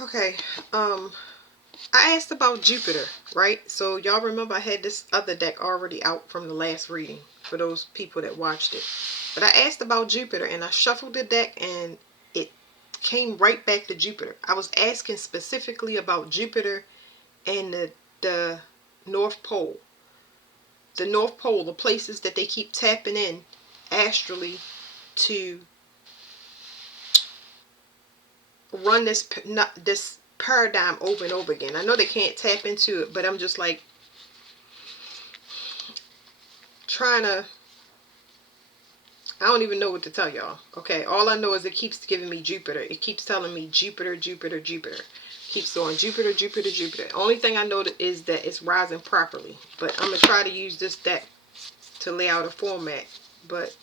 Okay, I asked about Jupiter, right? So y'all remember I had this other deck already out from the last reading for those people that watched it. But I asked about Jupiter and I shuffled the deck and it came right back to Jupiter. I was asking specifically about Jupiter and the North Pole. The North Pole, the places that they keep tapping in astrally to run this paradigm over and over again. I know they can't tap into it, but I'm just like trying to, I don't even know what to tell y'all. Okay, all I know is it keeps giving me Jupiter. It keeps telling me Jupiter, Jupiter, Jupiter. Keeps going Jupiter, Jupiter, Jupiter. Only thing I know is that it's rising properly. But I'm going to try to use this deck to lay out a format. But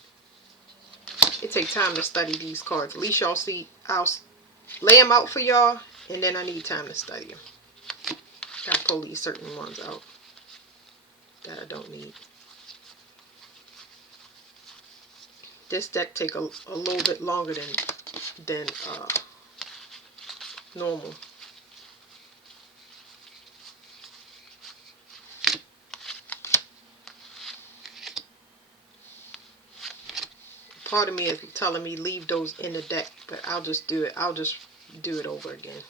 it takes time to study these cards. At least y'all see, I'll lay them out for y'all. And then I need time to study them. Gotta pull these certain ones out that I don't need. This deck take a little bit longer than normal. Part of me is telling me leave those in the deck, but I'll just do it. I'll just do it over again.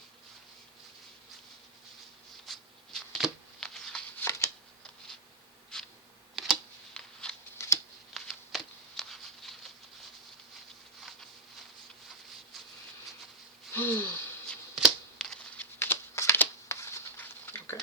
Okay.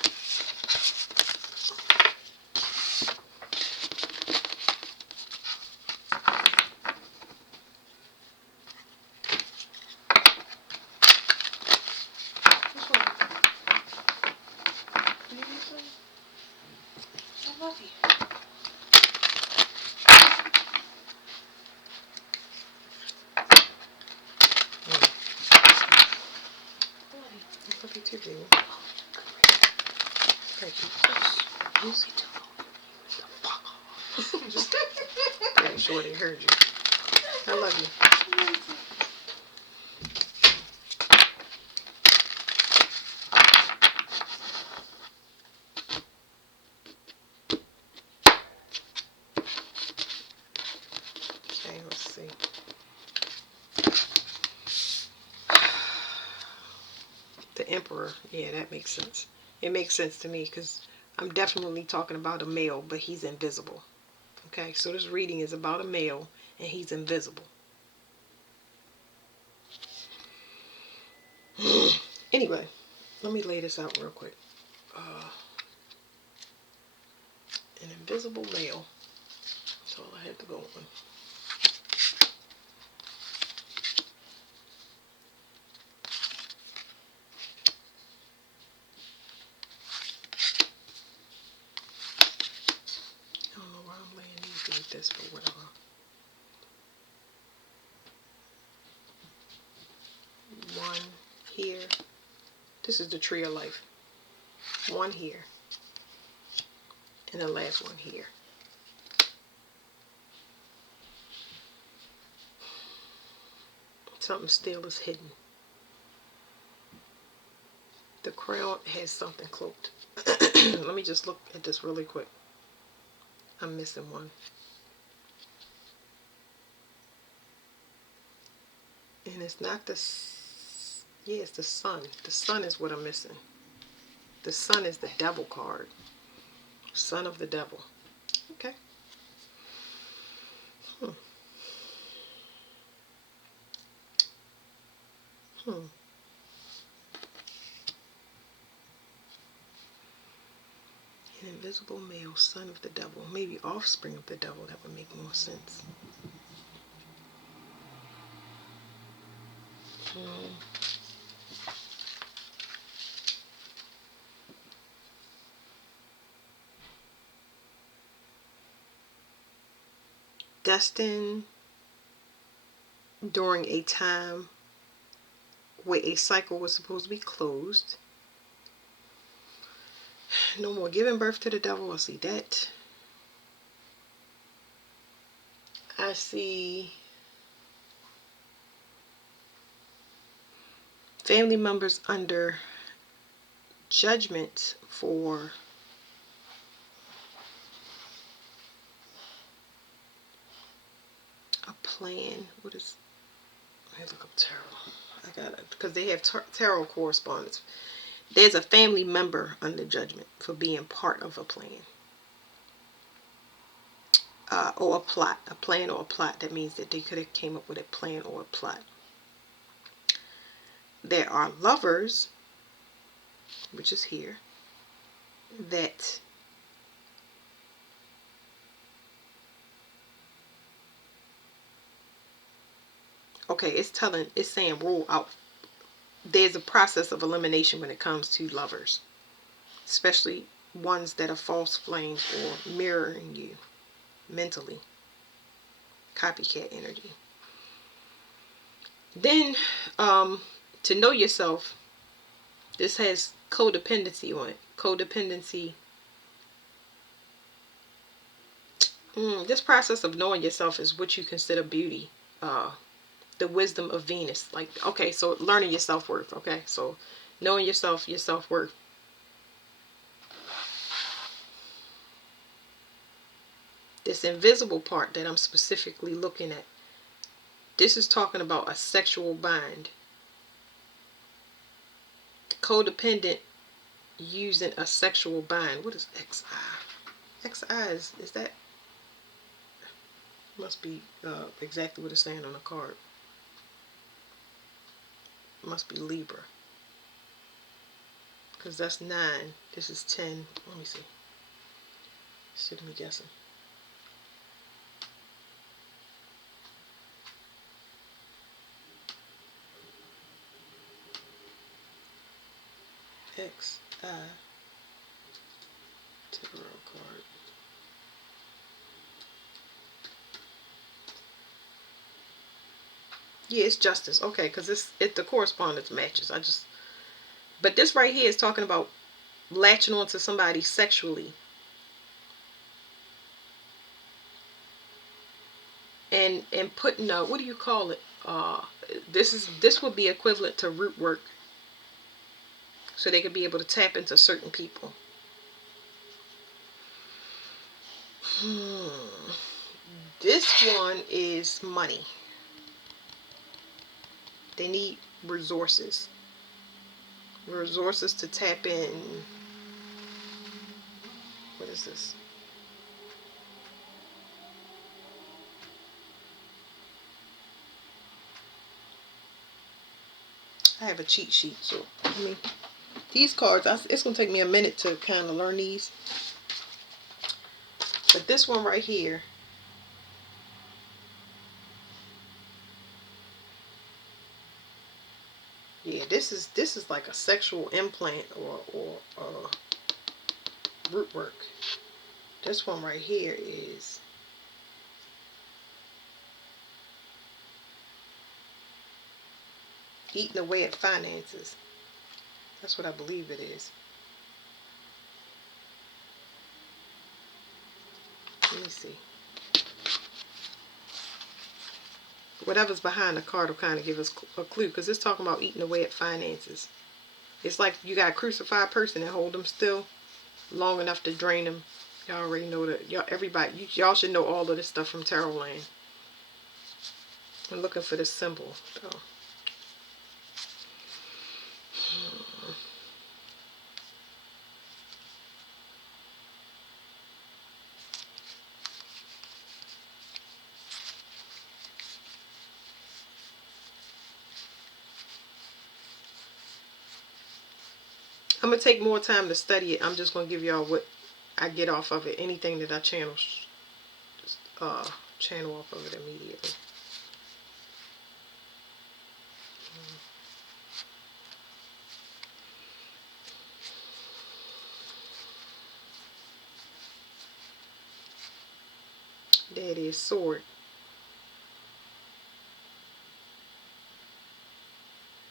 I love you. I love you too, baby. Thank you. You see too. Just make sure they heard you. I love you. Okay, let's see. The Emperor. Yeah, that makes sense. It makes sense to me because I'm definitely talking about a male, but he's invisible. Okay, so this reading is about a male and he's invisible. Anyway, let me lay this out real quick. An invisible male. That's all I had to go on. I don't know why I'm laying these like this, but whatever. One here. This is the tree of life. One here. And the last one here. Something still is hidden. The crown has something cloaked. Let me just look at this really quick. I'm missing one. And it's not the... Yeah, it's the sun. The sun is what I'm missing. The sun is the devil card. Son of the devil. Okay. An invisible male, son of the devil. Maybe offspring of the devil. That would make more sense. Destined during a time where a cycle was supposed to be closed. No more giving birth to the devil. I see that. I see family members under judgment for a plan. What is, I look up tarot. I got it because they have tarot correspondence. There's a family member under judgment for being part of a plan. Or a plot, a plan or a plot. That means that they could have came up with a plan or a plot. There are lovers, which is here, that okay, it's saying rule out. There's a process of elimination when it comes to lovers, especially ones that are false flames or mirroring you mentally. Copycat energy. Then, to know yourself, this has codependency on it. Codependency. This process of knowing yourself is what you consider beauty. The wisdom of Venus. Like, okay, so learning your self-worth. Okay, so knowing yourself, your self-worth. This invisible part that I'm specifically looking at, this is talking about a sexual bind. Codependent using a sexual bind. What is XI? XI is that? Must be exactly what it's saying on the card. Must be Libra. Because that's 9. This is 10. Let me see. Shouldn't be guessing. XI tarot card. Yeah, it's justice. Okay, because the correspondence matches. But this right here is talking about latching onto somebody sexually. And putting what do you call it? This would be equivalent to root work. So they could be able to tap into certain people. This one is money. They need resources. Resources to tap in. What is this? I have a cheat sheet, so these cards, it's going to take me a minute to kind of learn these. But this one right here, yeah, this is like a sexual implant or root work. This one right here is eating away at finances. That's what I believe it is. Let me see. Whatever's behind the card will kind of give us a clue, because it's talking about eating away at finances. It's like you got a crucified person and hold them still long enough to drain them. Y'all already know that. Y'all should know all of this stuff from Tarot Land. I'm looking for this symbol. Oh. I'm going to take more time to study it. I'm just going to give y'all what I get off of it. Anything that I channel off of it immediately. There it is, sword.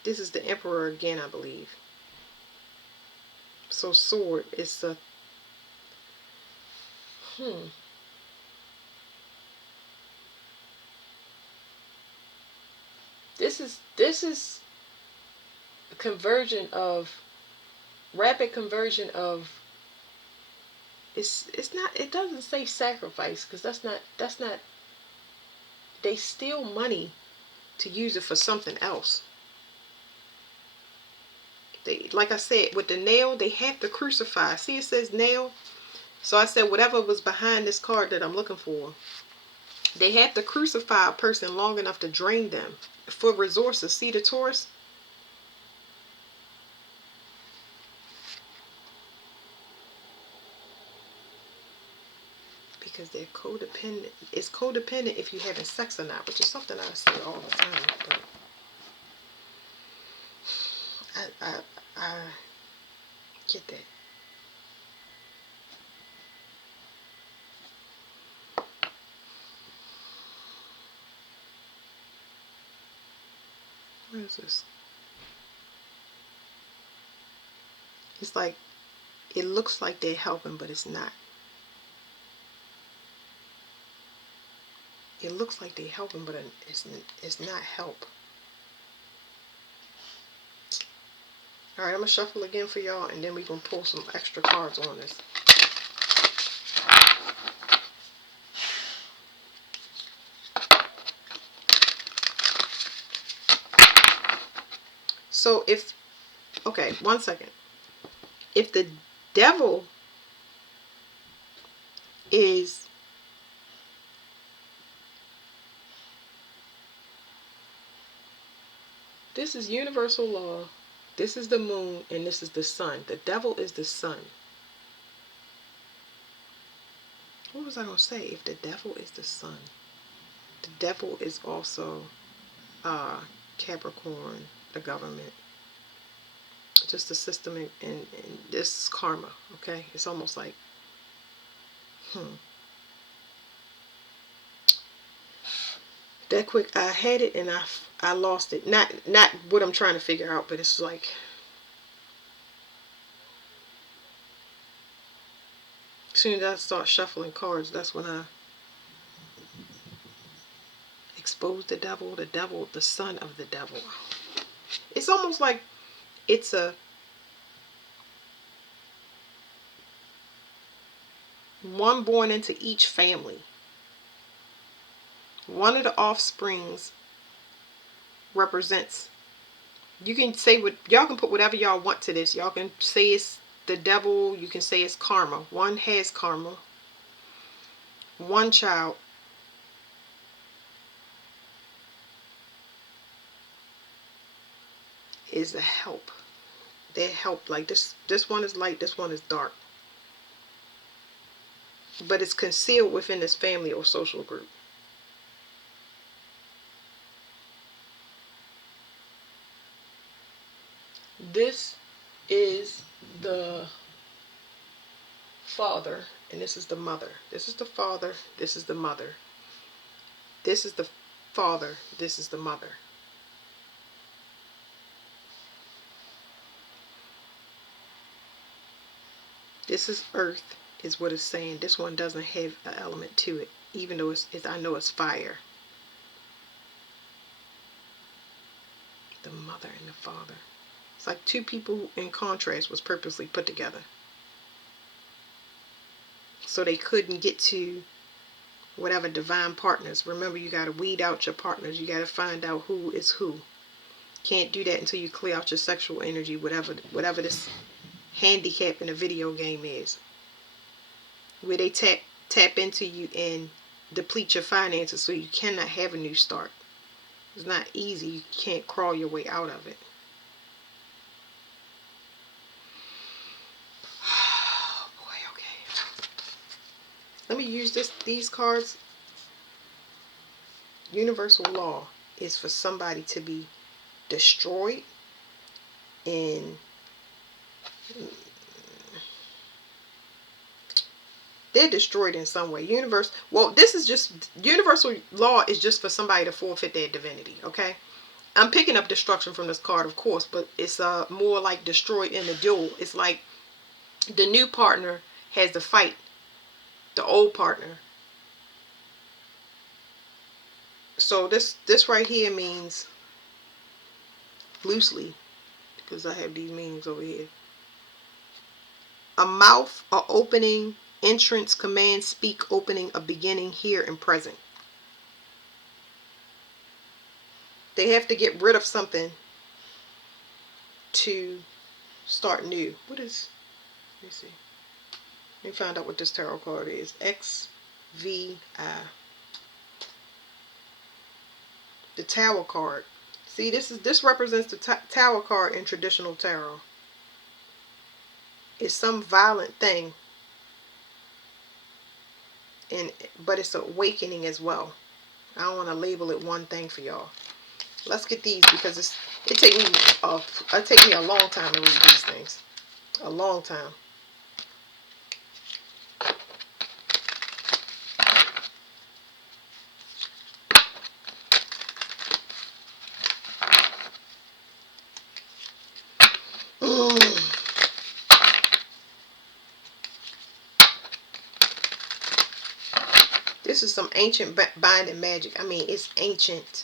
This is the Emperor again, I believe. So sword is a This is conversion of, rapid conversion of, it's not, it doesn't say sacrifice, because that's not, they steal money to use it for something else. They, like I said, with the nail, they have to crucify. See, it says nail. So I said whatever was behind this card that I'm looking for, they have to crucify a person long enough to drain them for resources. See the Taurus? Because they're codependent. It's codependent if you're having sex or not, which is something I say all the time. But I get that. Where is this? It's like, it looks like they're helping, but it's not. It looks like they're helping, but it's not help. Alright, I'm going to shuffle again for y'all, and then we're going to pull some extra cards on this. So if, okay, 1 second. If the devil is, this is universal law, this is the moon, and this is the sun. The devil is the sun. What was I going to say? If the devil is the sun, the devil is also Capricorn, the government, just the system, and this is karma. Okay, it's almost like that quick. I had it and I lost it. Not what I'm trying to figure out, but it's like, as soon as I start shuffling cards, that's when I expose the devil, the son of the devil. It's almost like it's a one born into each family. One of the offsprings represents, you can say what y'all can put, whatever y'all want to this. Y'all can say it's the devil, you can say it's karma. One has karma. One child is a help. They're help. Like this one is light, this one is dark. But it's concealed within this family or social group. This is the father, and this is the mother. This is the father, this is the mother. This is the father, this is the mother. This is earth, is what it's saying. This one doesn't have an element to it, even though it's I know it's fire. The mother and the father. It's like two people in contrast was purposely put together. So they couldn't get to whatever divine partners. Remember, you got to weed out your partners. You got to find out who is who. Can't do that until you clear out your sexual energy, whatever this handicap in a video game is. Where they tap into you and deplete your finances so you cannot have a new start. It's not easy. You can't crawl your way out of it. Oh boy, okay. Let me use these cards. Universal law is for somebody to be destroyed and they're destroyed in some way. This is just, universal law is just for somebody to forfeit their divinity, okay? I'm picking up destruction from this card, of course, but it's more like destroyed in the duel. It's like the new partner has to fight the old partner. So this right here means, loosely, because I have these meanings over here. A mouth, a opening, entrance, command, speak, opening, a beginning, here, and present. They have to get rid of something to start new. What is, let me see. Let me find out what this tarot card is. XVI. The Tower card. See, this represents the Tower card in traditional tarot. It's some violent thing, but it's awakening as well. I don't want to label it one thing for y'all. Let's get these because it take me a long time to read these things. A long time. This is some ancient binding magic. I mean, it's ancient.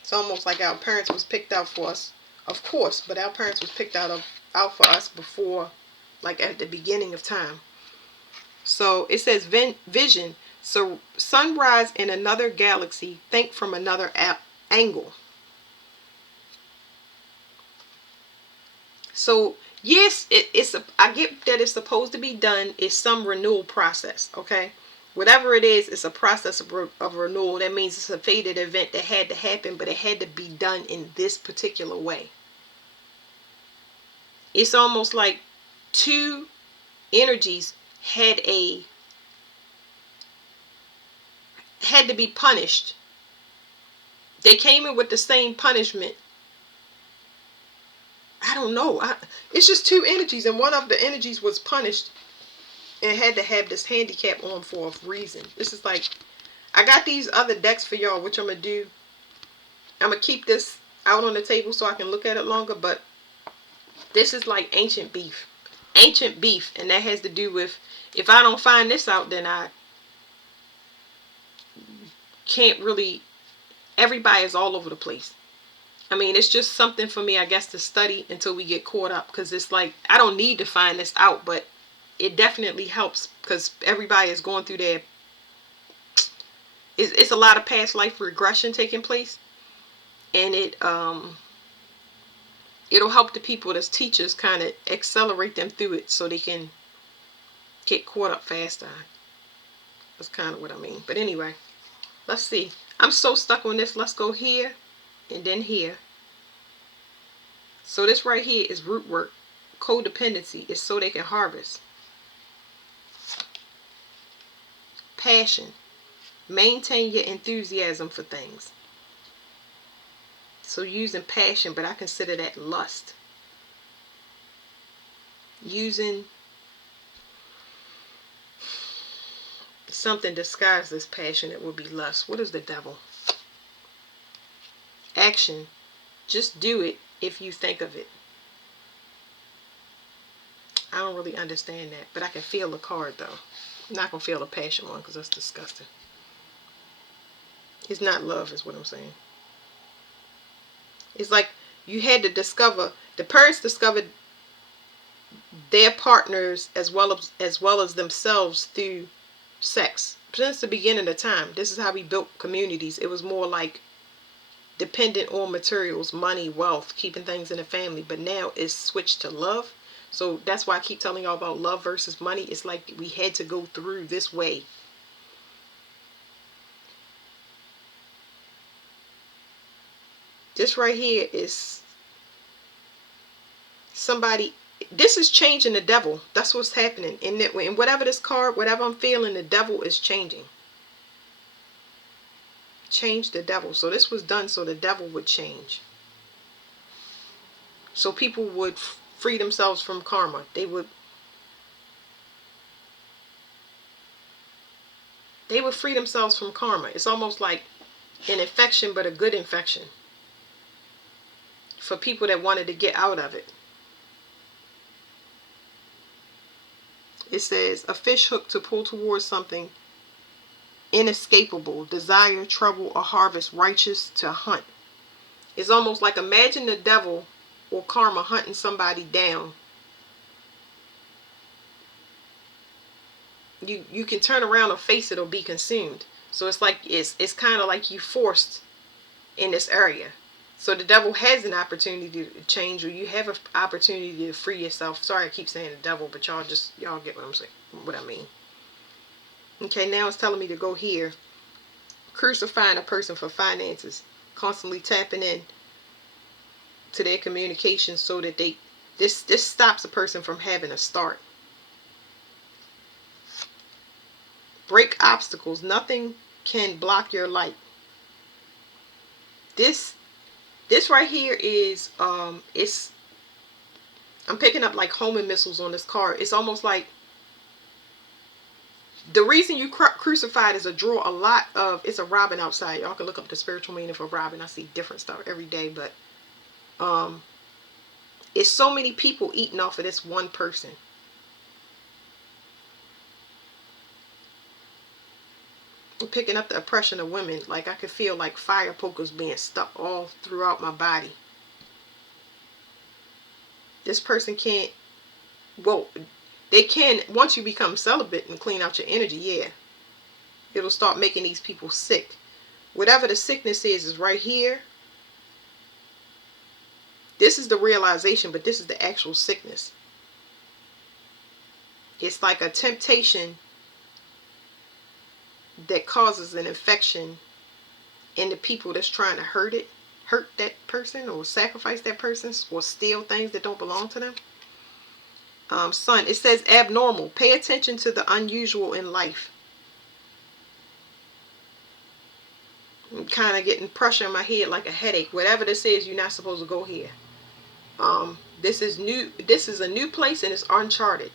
It's almost like our parents was picked out for us, of course, but our parents was picked out for us before, like at the beginning of time. So it says vision. So sunrise in another galaxy. Think from another angle. So yes, I get that it's supposed to be done. It's some renewal process, okay? Whatever it is, it's a process of renewal. That means it's a fated event that had to happen, but it had to be done in this particular way. It's almost like two energies had to be punished. They came in with the same punishment. I don't know. It's just two energies, and one of the energies was punished and had to have this handicap on for a reason. This is like, I got these other decks for y'all, which I'm going to do. I'm going to keep this out on the table so I can look at it longer, but this is like ancient beef. Ancient beef, and that has to do with, if I don't find this out, then I can't really, everybody is all over the place. I mean, it's just something for me, I guess, to study until we get caught up. Because it's like, I don't need to find this out, but it definitely helps. Because everybody is going through their... It's a lot of past life regression taking place. And it'll help the people as teachers kind of accelerate them through it so they can get caught up faster. That's kind of what I mean. But anyway, let's see. I'm so stuck on this. Let's go here. And then here. So this right here is root work. Codependency is so they can harvest. Passion. Maintain your enthusiasm for things. So using passion, but I consider that lust. Using something disguised as passion, it would be lust. What is the devil? Action. Just do it if you think of it. I don't really understand that, but I can feel the card though. I'm not going to feel the passion one because that's disgusting. It's not love is what I'm saying. It's like you had to discover, the parents discovered their partners as well as themselves through sex. Since the beginning of time, this is how we built communities. It was more like dependent on materials, money, wealth, keeping things in the family. But now it's switched to love. So that's why I keep telling y'all about love versus money. It's like we had to go through this way. This right here is somebody, this is changing the devil. That's what's happening. In whatever this card, whatever I'm feeling, the devil is changing. Change the devil. So this was done so the devil would change. So people would free themselves from karma. They would free themselves from karma. It's almost like an infection, but a good infection. For people that wanted to get out of it. It says, a fish hook to pull towards something inescapable, desire, trouble, or harvest, righteous to hunt. It's almost like, imagine the devil or karma hunting somebody down. You can turn around or face it or be consumed. So it's like, it's kind of like you forced in this area. So the devil has an opportunity to change, or you have an opportunity to free yourself. Sorry, I keep saying the devil, but y'all get what I'm saying, what I mean. Okay, now it's telling me to go here. Crucifying a person for finances, constantly tapping in to their communication so that this stops a person from having a start. Break obstacles. Nothing can block your light. This right here is it's, I'm picking up like homing missiles on this card. It's almost like the reason you crucified is a draw a lot of, it's a robin outside. Y'all can look up the spiritual meaning for robin. I see different stuff every day, but it's so many people eating off of this one person. I'm picking up the oppression of women. Like, I could feel like fire pokers being stuck all throughout my body. This person can't, well, they can, once you become celibate and clean out your energy, yeah, it'll start making these people sick. Whatever the sickness is right here. This is the realization, but this is the actual sickness. It's like a temptation that causes an infection in the people that's trying to hurt that person, or sacrifice that person, or steal things that don't belong to them. Sun, it says abnormal. Pay attention to the unusual in life. I'm kind of getting pressure in my head like a headache. Whatever this is, you're not supposed to go here. This is new. This is a new place and it's uncharted.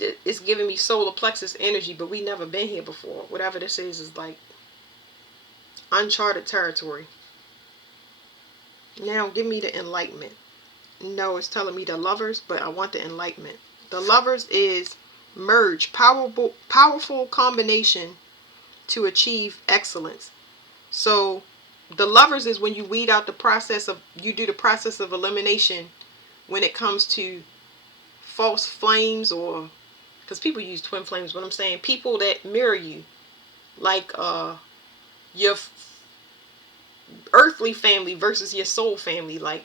It's giving me solar plexus energy, but we never been here before. Whatever this is like uncharted territory. Now give me the enlightenment. No, it's telling me the lovers, but I want the enlightenment. The lovers is merge, powerful combination to achieve excellence. So the lovers is when you weed out the process of, you do the process of elimination when it comes to false flames, or because people use twin flames, but I'm saying people that mirror you, like your earthly family versus your soul family. Like,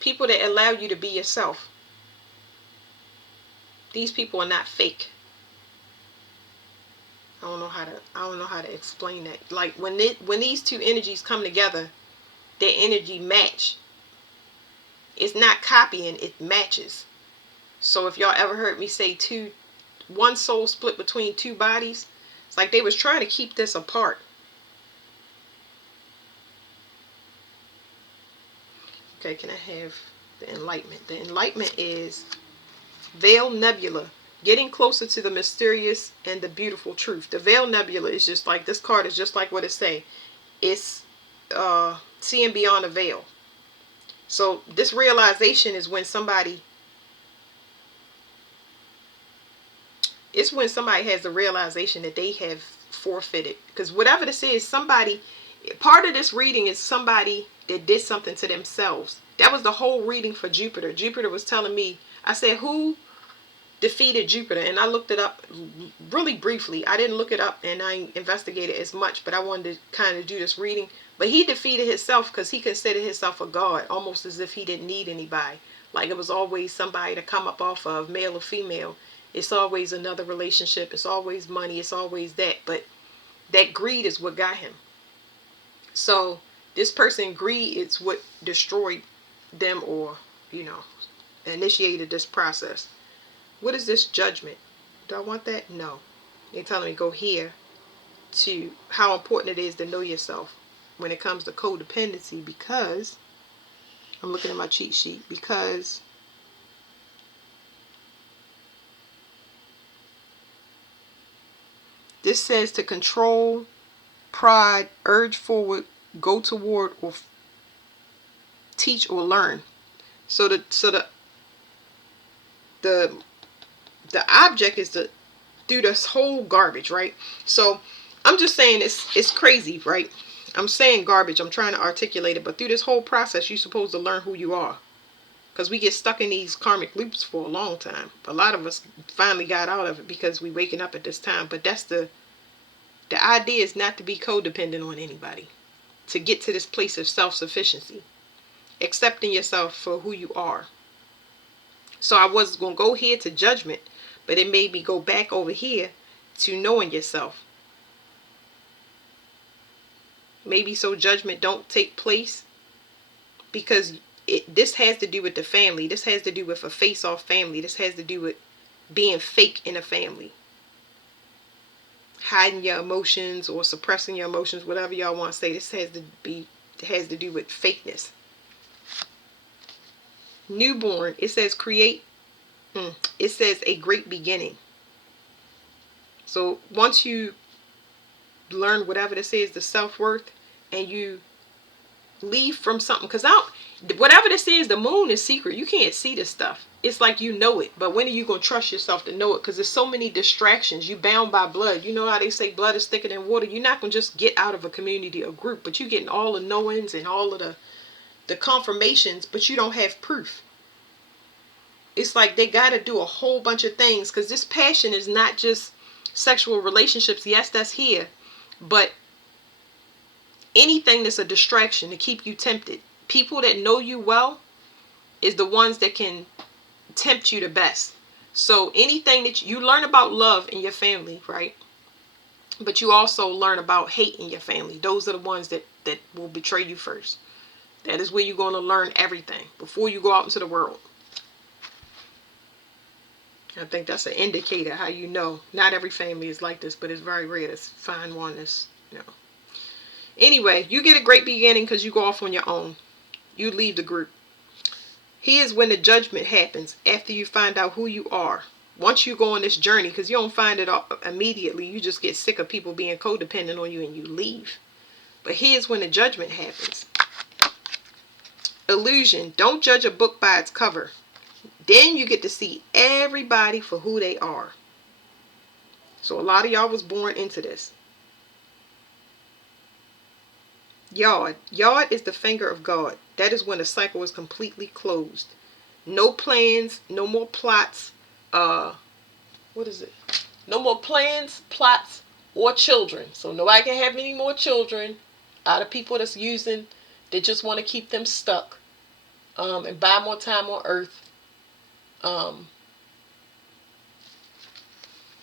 people that allow you to be yourself. These people are not fake. I don't know how to explain that. Like, when these two energies come together, their energy match. It's not copying, it matches. So if y'all ever heard me say one soul split between two bodies, it's like they was trying to keep this apart. Okay, can I have the enlightenment? The enlightenment is Veil Nebula, getting closer to the mysterious and the beautiful truth. The Veil Nebula is just like, this card is just like what it say. It's seeing beyond a veil. So this realization is when somebody, it's when somebody has the realization that they have forfeited. Because whatever this is, somebody, part of this reading is somebody that did something to themselves. That was the whole reading for Jupiter. Jupiter was telling me, I said, who defeated Jupiter? And I looked it up really briefly. I didn't look it up and I investigated as much, but I wanted to kind of do this reading. But he defeated himself because he considered himself a god, almost as if he didn't need anybody. Like, it was always somebody to come up off of, male or female. It's always another relationship. It's always money. It's always that. But that greed is what got him. So this person, greed is what destroyed them, or, initiated this process. What is this judgment? Do I want that? No. They're telling me go here to how important it is to know yourself when it comes to codependency, because I'm looking at my cheat sheet, because this says to control, pride, urge forward, go toward, or teach or learn. So the the object is to do this whole garbage, right? So I'm just saying it's crazy, right? I'm saying garbage. I'm trying to articulate it, but through this whole process, you're supposed to learn who you are. Because we get stuck in these karmic loops for a long time. A lot of us finally got out of it because we waking up at this time. But that's the idea, is not to be codependent on anybody. To get to this place of self-sufficiency. Accepting yourself for who you are. So I was going to go here to judgment, but it made me go back over here to knowing yourself. Maybe so judgment don't take place, because this has to do with the family. This has to do with a face-off family. This has to do with being fake in a family. Hiding your emotions or suppressing your emotions, whatever y'all want to say. This has to do with fakeness. Newborn, it says create. It says a great beginning. So once you learn whatever this is, the self-worth, and you leave from something, because whatever this is, the moon is secret. You can't see this stuff. It's like you know it, but when are you going to trust yourself to know it? Because there's so many distractions. You bound by blood. You know how they say blood is thicker than water. You're not going to just get out of a community or group, but you're getting all the knowings and all of the confirmations, but you don't have proof. It's like they got to do a whole bunch of things, because this passion is not just sexual relationships. Yes, that's here, but anything that's a distraction to keep you tempted. People that know you well is the ones that can tempt you the best. So anything that you learn about love in your family, right? But you also learn about hate in your family. Those are the ones that will betray you first. That is where you're going to learn everything before you go out into the world. I think that's an indicator how you know. Not every family is like this, but it's very rare to find one that's, you know. Anyway, you get a great beginning because you go off on your own. You leave the group. Here's when the judgment happens, after you find out who you are. Once you go on this journey, because you don't find it immediately. You just get sick of people being codependent on you and you leave. But here's when the judgment happens. Illusion. Don't judge a book by its cover. Then you get to see everybody for who they are. So a lot of y'all was born into this. Yard. Yard is the finger of God. That is when the cycle is completely closed. No plans, no more plots. What is it? No more plans, plots, or children. So nobody can have any more children out of people that's using, they just want to keep them stuck and buy more time on earth.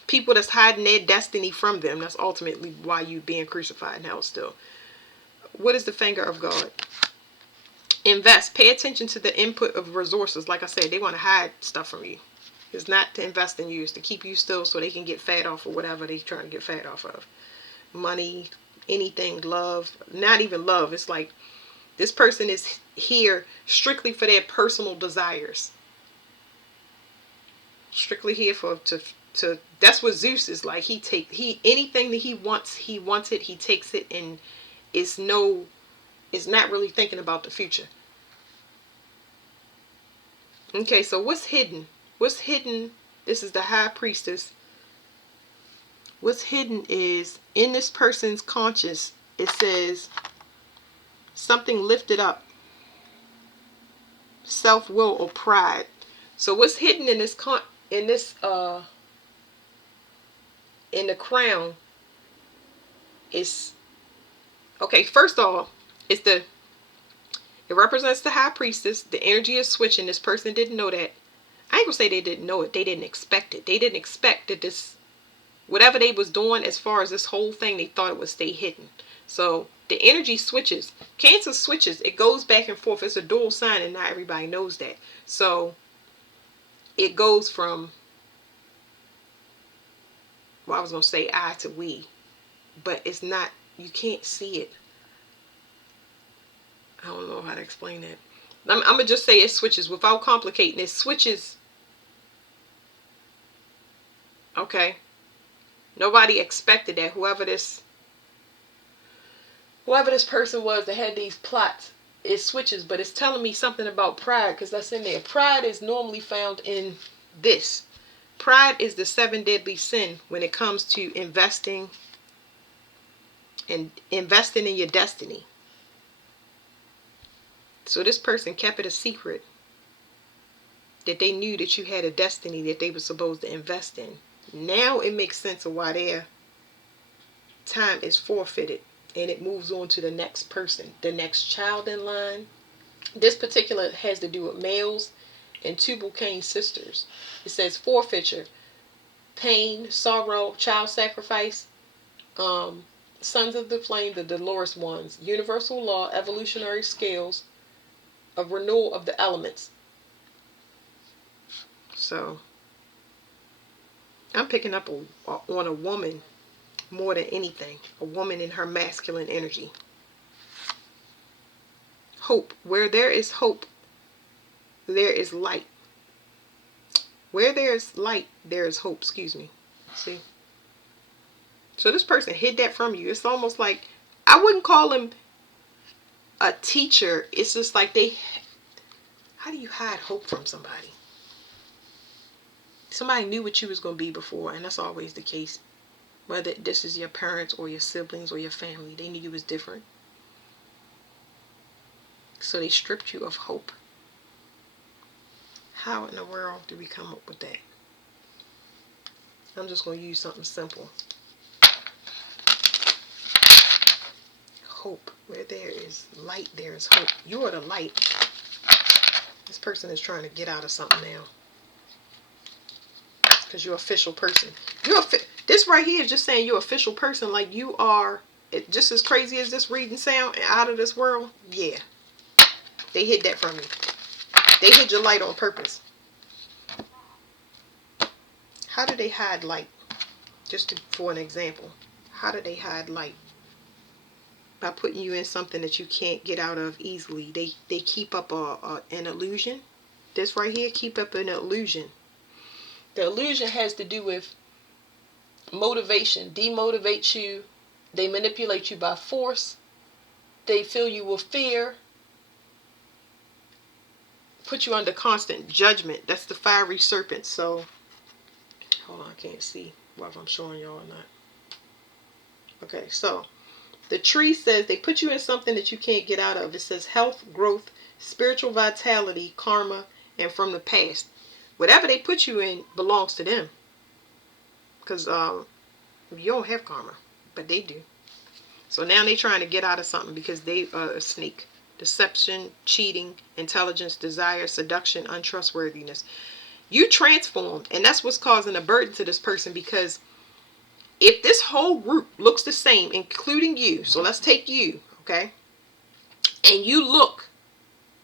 People that's hiding their destiny from them. That's ultimately why you being crucified now still. What is the finger of God? Invest. Pay attention to the input of resources. Like I said, they want to hide stuff from you. It's not to invest in you. It's to keep you still so they can get fat off of whatever they're trying to get fat off of. Money, anything, love. Not even love. It's like this person is here strictly for their personal desires. Strictly here to that's what Zeus is like. Anything that he wants it, he takes it, and it's not really thinking about the future. Okay, so what's hidden? What's hidden? This is the high priestess. What's hidden is in this person's conscious, it says something lifted up. Self-will or pride. So what's hidden in this in the crown is, okay, first off, it represents the high priestess. The energy is switching. This person didn't know that. I ain't gonna say they didn't know it. They didn't expect it. They didn't expect that this, whatever they was doing as far as this whole thing, they thought it would stay hidden. So the energy switches. Cancer switches. It goes back and forth. It's a dual sign, and not everybody knows that. So it goes from, well, I was gonna say I to we, but it's not. You can't see it. I don't know how to explain that. I'm gonna just say it switches without complicating. It switches. Okay. Nobody expected that. Whoever this person was that had these plots, it switches, but it's telling me something about pride, because that's in there. Pride is normally found in this. Pride is the 7 deadly sin when it comes to investing in your destiny. So this person kept it a secret that they knew that you had a destiny that they were supposed to invest in. Now it makes sense of why their time is forfeited and it moves on to the next person, the next child in line. This particular has to do with males and Tubal Cain sisters. It says forfeiture, pain, sorrow, child sacrifice, sons of the flame, the Dolorous ones, universal law, evolutionary scales of renewal of the elements. So I'm picking up on a woman more than anything. A woman in her masculine energy. Hope. Where there is hope, there is light. Where there is light, there is hope. Excuse me. See? So this person hid that from you. It's almost like, I wouldn't call him a teacher. It's just like how do you hide hope from somebody? Somebody knew what you was going to be before, and that's always the case. Whether this is your parents or your siblings or your family, they knew you was different. So they stripped you of hope. How in the world do we come up with that? I'm just going to use something simple. Hope. Where there is light, there is hope. You are the light. This person is trying to get out of something now. Because you're an official person. This right here is just saying you're an official person, like you are just as crazy as this reading sound and out of this world. Yeah. They hid that from you. They hid your light on purpose. How do they hide light? For an example. How do they hide light? By putting you in something that you can't get out of easily. They keep up an illusion. This right here, keep up an illusion. The illusion has to do with motivation. Demotivate you. They manipulate you by force. They fill you with fear. Put you under constant judgment. That's the fiery serpent. So, hold on, I can't see whether I'm showing y'all or not. Okay, so the tree says they put you in something that you can't get out of. It says health, growth, spiritual vitality, karma, and from the past. Whatever they put you in belongs to them. Because you don't have karma, but they do. So now they're trying to get out of something because they are a snake. Deception, cheating, intelligence, desire, seduction, untrustworthiness. You transformed, and that's what's causing a burden to this person, because if this whole group looks the same, including you, so let's take you, okay, and you look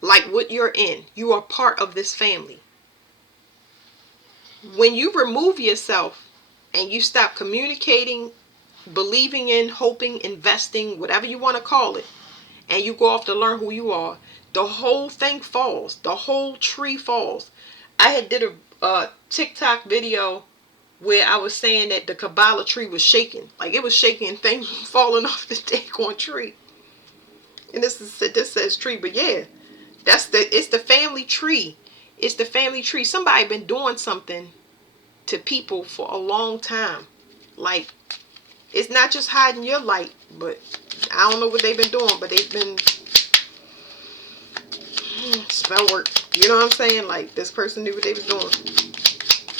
like what you're in, you are part of this family. When you remove yourself and you stop communicating, believing in, hoping, investing, whatever you want to call it, and you go off to learn who you are, the whole thing falls. The whole tree falls. I had did a TikTok video where I was saying that the Kabbalah tree was shaking. Like it was shaking and things were falling off the daggone tree. And this says tree, but yeah, it's the family tree. It's the family tree. Somebody been doing something to people for a long time. Like, it's not just hiding your light, but I don't know what they've been doing, but they've been spell work. You know what I'm saying? Like, this person knew what they was doing,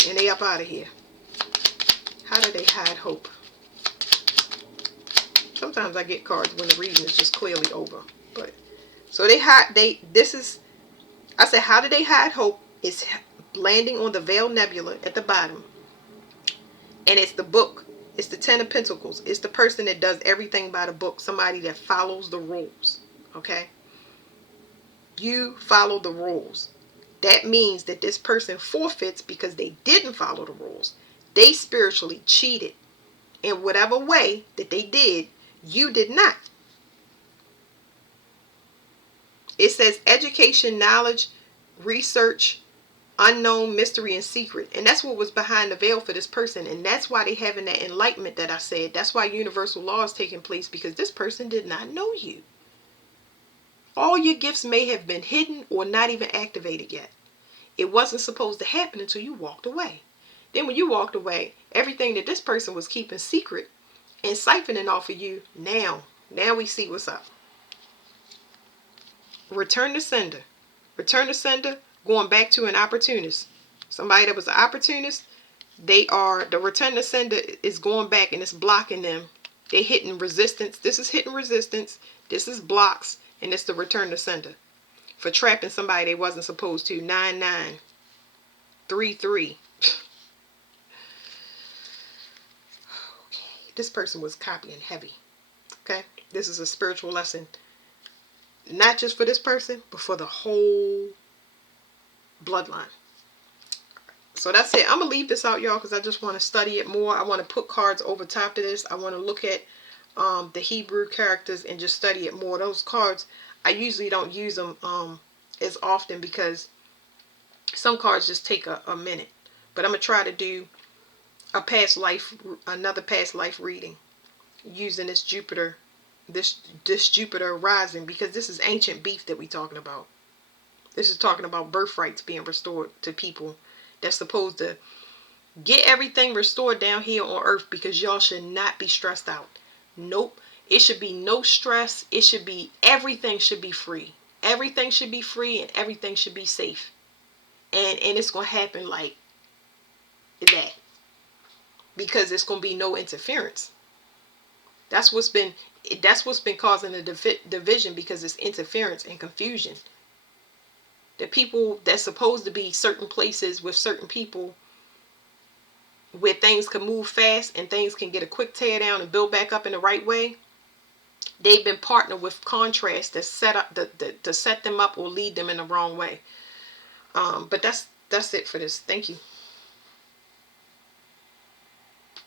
and they up out of here. How do they hide hope? Sometimes I get cards when the reading is just clearly over. But so I said, how do they hide hope? It's landing on the Veil Nebula at the bottom. And it's the book. It's the 10 of Pentacles. It's the person that does everything by the book. Somebody that follows the rules. Okay? You follow the rules. That means that this person forfeits because they didn't follow the rules. They spiritually cheated. In whatever way that they did, you did not. It says education, knowledge, research, unknown, mystery, and secret. And that's what was behind the veil for this person. And that's why they having that enlightenment that I said. That's why universal law is taking place, because this person did not know you. All your gifts may have been hidden or not even activated yet. It wasn't supposed to happen until you walked away. Then when you walked away, everything that this person was keeping secret and siphoning off of you, now we see what's up. Return to sender. Return to sender, going back to an opportunist. Somebody that was an opportunist, the return to sender is going back and it's blocking them. They hitting resistance. This is hitting resistance. This is blocks. And it's the return to sender. For trapping somebody they wasn't supposed to. 9933. Okay. This person was copying heavy. Okay. This is a spiritual lesson. Not just for this person, but for the whole bloodline. So that's it. I'm going to leave this out, y'all, because I just want to study it more. I want to put cards over top of this. I want to look at the Hebrew characters and just study it more. Those cards, I usually don't use them as often because some cards just take a minute. But I'm going to try to do another past life reading using this Jupiter, this Jupiter rising, because this is ancient beef that we're talking about. This is talking about birthrights being restored to people that's supposed to get everything restored down here on earth, because y'all should not be stressed out. Nope. It should be no stress. It should be, everything should be free. Everything should be free and everything should be safe. And it's going to happen like that. Because it's going to be no interference. That's what's been causing the division, because it's interference and confusion. The people that's supposed to be certain places with certain people where things can move fast and things can get a quick tear down and build back up in the right way, they've been partnered with contrast to set them up or lead them in the wrong way. But that's it for this. Thank you.